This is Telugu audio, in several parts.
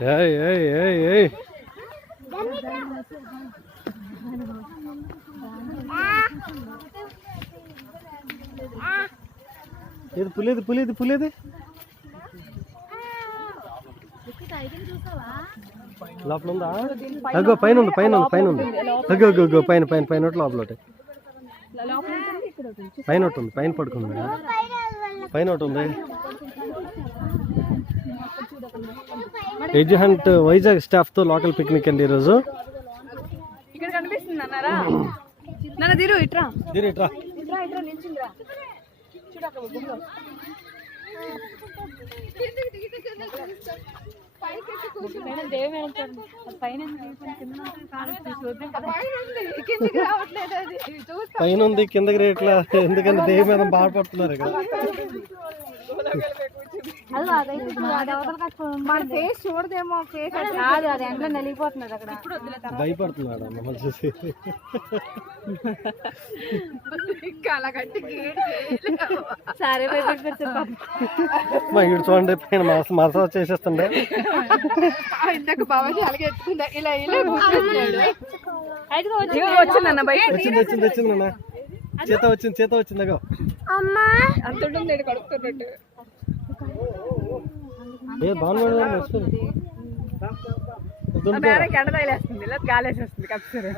ఏయ్ ఏయ్ ఏయ్ ఏయ్ ఇది పులిది పులిది పులిది లోపల ఉందా? అగ్గో పైన ఉంది పైన ఉంది పైన ఉంది. అగ్గో అగ్గో అగ్గో పైన పైన పైన లోపల ఒకటి పైన ఒకటి ఉంది. పైన పడుకుంది పైన ఒకటి ఉంది. ఎడ్జ్ హంట్ వైజాగ్ స్టాఫ్ తో లోకల్ పిక్నిక్ అండి ఈరోజు. ఇక్కడ కనిపిస్తుంది అన్నారా నాన్న తీరు ఇట్రా తీరు ఇట్రా ఇట్రా ఇట్రా నిల్చుందిరా చూడక పైన ఉంది కిందకి రేట్లా ఎందుకంటే దేవి మీద బాధపడుతున్నారు కదా. మన ఫేస్ చూడదేమో ఫేస్ కాదు అది ఎంట్లో నలిగిపోతున్నది అక్కడ భయపడుతున్నాడు మమ్మల్ని చూసి. సరే మా ఇటు చూడండి పైన మసాజ్ చేసేస్తుండే. ఇందాక బాబాజీ అలాగే ఎత్తుకుందా ఇలా ఇలా వచ్చిందన్న బయట వచ్చింది వచ్చింది వచ్చింది అన్న చేత వచ్చింది చేత వచ్చింది అగో అంత ఉంటుంది కడుపుతున్నట్టు. ఏ బాగున్నాడు ఎండ తగిలేస్తుంది ఇలా గాలేసేస్తుంది కప్సరు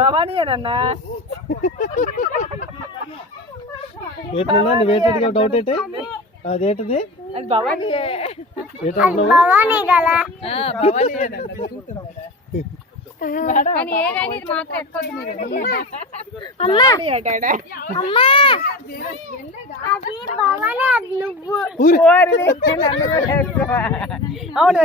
భవానీయేనన్నా ఏంటన్నా నువ్వేటగా డౌట్ ఏంటి అదేంటిది అది భవానీయే కానీ ఏదైనా ఇది మాత్రం ఎక్కువ అవును